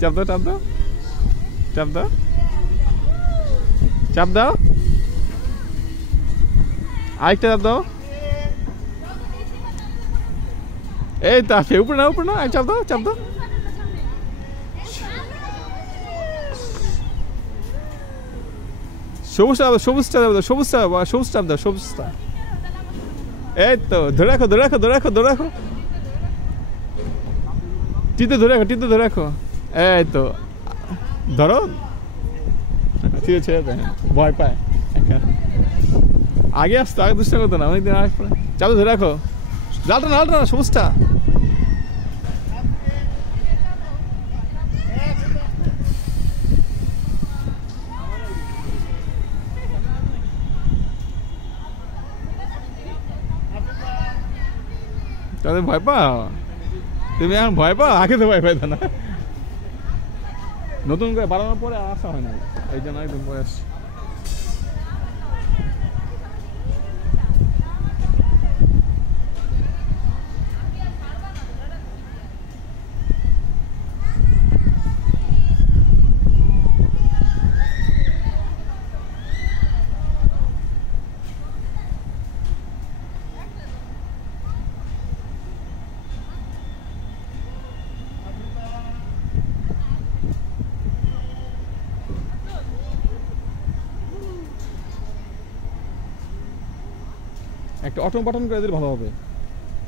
চাপ দাও চাপ দাও চাপ দাও চাপ দাও আরেকটা চাপ দাও এই তো আসে উপরে না চাপ দাও সবুজটা চাপ দাও সবুজটা এই তো ধরে রাখো টিতে ধরে রাখো এই তো ধরো ঠিক আছে ভয় পায় আগে আসতো আগে দুষ্টা করতো না অনেকদিন আগে পরে চালু ধরে রাখো লালটা না সবুজটা তাদের ভয় পাও তুমি এখন ভয় পাও আগে তো ভয় পাইতো না নতুন করে বাড়ানোর পরে আসা হয় না এই জন্য একদম পরে আসছে একটা অটো বাটন করে দিলে ভালো হবে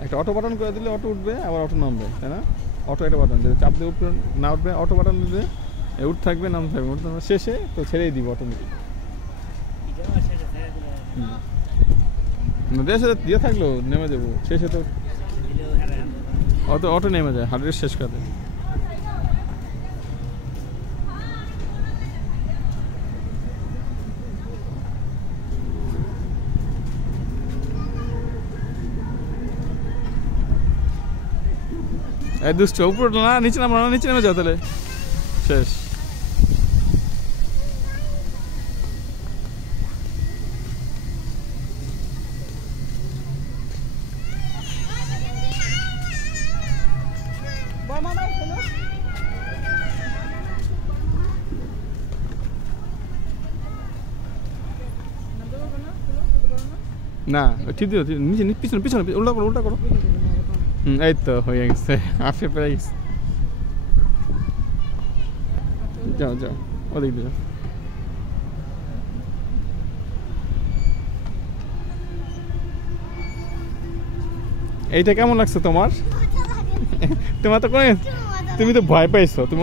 একটা অটো বাটন করে দিলে অটো উঠবে আবার অটো নামবে তাই না অটো একটা বাটন যদি চাপ দিয়ে উঠবে না উঠবে অটো বাটন দিলে উঠ থাকবে নাম থাকবে উঠতে শেষে তো ছেড়েই দিব অটোমেটিক দেশে দিয়ে থাকলো নেমে যাবো শেষে তো অটো নেমে যায় হার্ডের শেষ কাজে এই দুষ্ট উপরে না নিচে নেমে যাও তাহলে শেষ না ঠিক দিও নিচে পিছনে উল্টা করো এই তো হয়ে গেছে আসে পেয়ে গেছে যাও ওদিক দিয়ে এইটা কেমন লাগছে তোমার তো তুমি তো ভয় পাইছো তুমি